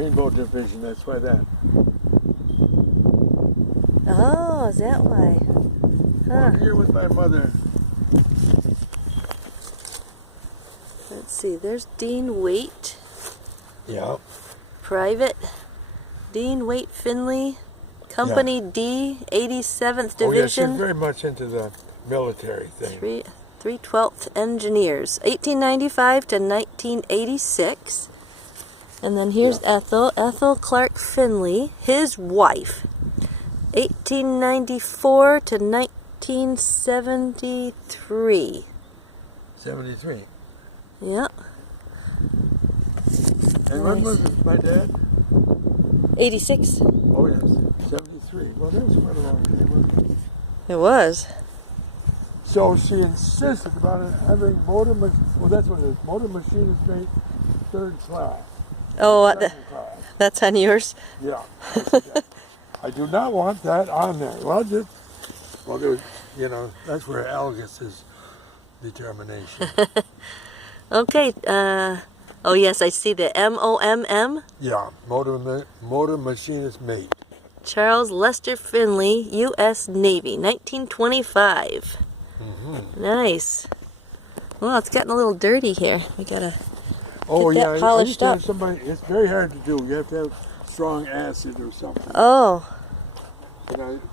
Rainbow Division, that's why that. Oh, is that why? Huh. Well, here with my mother. Let's see, there's Dean Waite. Yeah. Private. Dean Waite Finley. Company D, 87th Division. Oh, yeah, she's very much into the military thing. 312th Engineers. 1895 to 1986. And then here's Ethel Clark Finley, his wife. 1894 to 1973. 73. Yeah. And when was my dad? 86. Oh, yes. 73. Well, that was quite a long time, wasn't it? It was. So she insisted about it having motor machinist mate, third class. Oh, Second class. that's on yours? Yeah. I do not want that on there. Well, there was, that's where Al gets his determination. Okay. Oh, yes, I see the MOMM. Yeah, motor machinist mate. Charles Lester Finley, U.S. Navy, 1925. Mm-hmm. Nice. Well, it's getting a little dirty here. We gotta get that polished up. It's very hard to do. You have to have strong acid or something. Oh.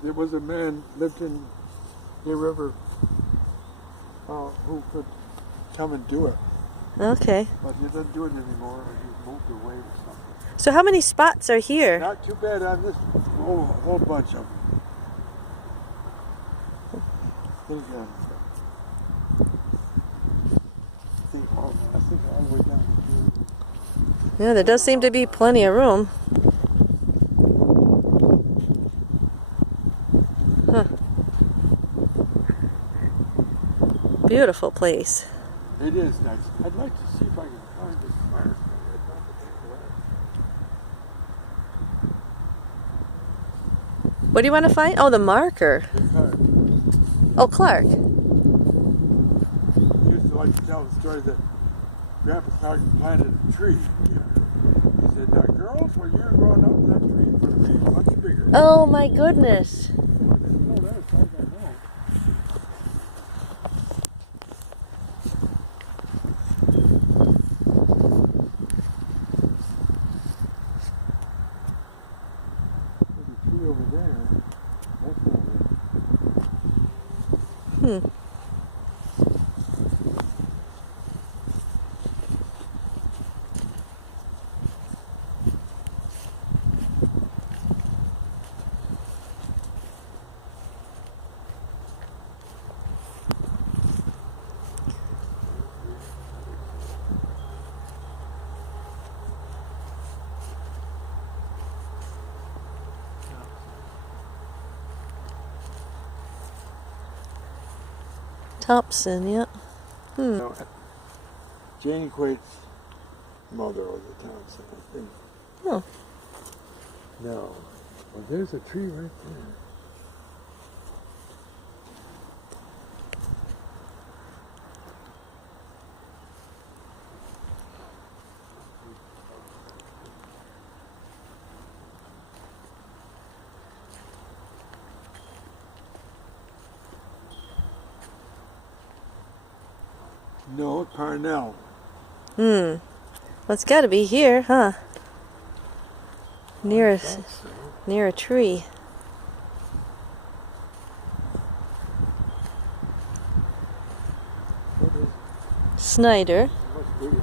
There was a man lived in Deer River who could come and do it. Okay. But he doesn't do it anymore. He's moved away or something. So how many spots are here? Not too bad on this whole bunch of them. I think all the way down here. Yeah, there does seem to be plenty of room. Huh. Beautiful place. It is nice. I'd like to see if I can find this mark. What do you want to find? Oh, the marker. Oh, Clark. I used to like to tell the story that Grandpa Clark planted a tree here. He said, now girls, when you're growing up, that tree is going to be much bigger. Oh, my goodness. Well, I didn't know that as far as I know. There's a tree over there. That's not it. Thompson, yeah. No, Jane Quaid's mother was a Thompson, I think. Oh. No. Well, there's a tree right there. No, Parnell. Well, it's got to be here, huh? Near a tree. Snyder. Much bigger.